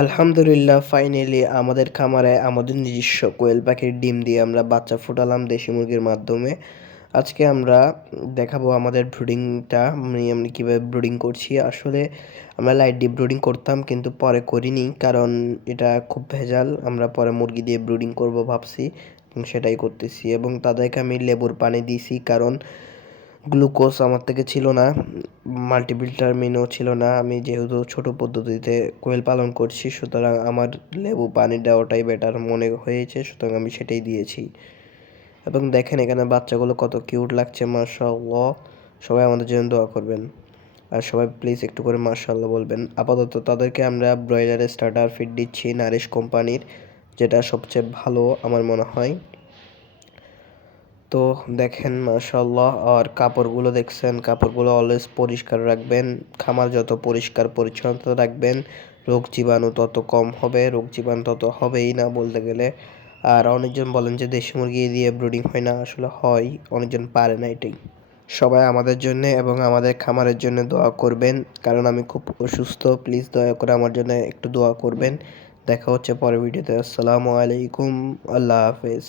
আলহামদুলিল্লাহ, ফাইনালি আমাদের খামারে আমাদের নিজস্ব কোয়েল পাখির ডিম দিয়ে আমরা বাচ্চা ফোটালাম দেশি মুরগির মাধ্যমে। আজকে আমরা দেখাবো আমাদের ব্রুডিংটা আমি কীভাবে ব্রুডিং করছি। আসলে আমরা লাইট ডিপ ব্রুডিং করতাম কিন্তু পরে করিনি, কারণ এটা খুব ভেজাল। আমরা পরে মুরগি দিয়ে ব্রুডিং করব ভাবছি এবং সেটাই করতেছি। এবং তাদেরকে আমি লেবুর পানি দিয়েছি, কারণ গ্লুকোজ আমার থেকে ছিল না, মাল্টিভিটামিনও ছিল না। আমি যেহেতু ছোট পদ্ধতিতে কোয়েল পালন করছি, সুতরাং আমার লেবু পানি দেওয়াটাই বেটার মনে হয়েছে, সুতরাং আমি সেটাই দিয়েছি। এবং দেখেন এখানে বাচ্চাগুলো কত কিউট লাগছে, মাশাআল্লাহ। সবাই আমাদের জন্য দোয়া করবেন, আর সবাই প্লিজ একটু করে মাশাআল্লাহ বলবেন। আপাতত তাদেরকে আমরা ব্রয়লারের স্টার্টার ফিড দিচ্ছি নারিশ কোম্পানির, যেটা সবচেয়ে ভালো আমার মনে হয়। তো দেখেন মাশাআল্লাহ, আর কাপড়গুলো দেখছেন, কাপড়গুলো অলওয়েজ পরিষ্কার রাখবেন। খামার যত পরিষ্কার পরিচ্ছন্নতা রাখবেন, রোগ জীবাণু তত কম হবে, রোগ জীবাণু তত হবেই না বলতে গেলে। আর অনেকজন বলেন যে দেশি মুরগি দিয়ে ব্রুডিং হয় না, আসলে হয়, অনেকজন পারে না এটাই। সবাই আমাদের জন্য এবং আমাদের খামারের জন্য দোয়া করবেন, কারণ আমি খুব অসুস্থ। প্লিজ দয়া করে আমার জন্য একটু দোয়া করবেন। দেখা হচ্ছে পরের ভিডিওতে। আসসালামু আলাইকুম, আল্লাহ হাফেজ।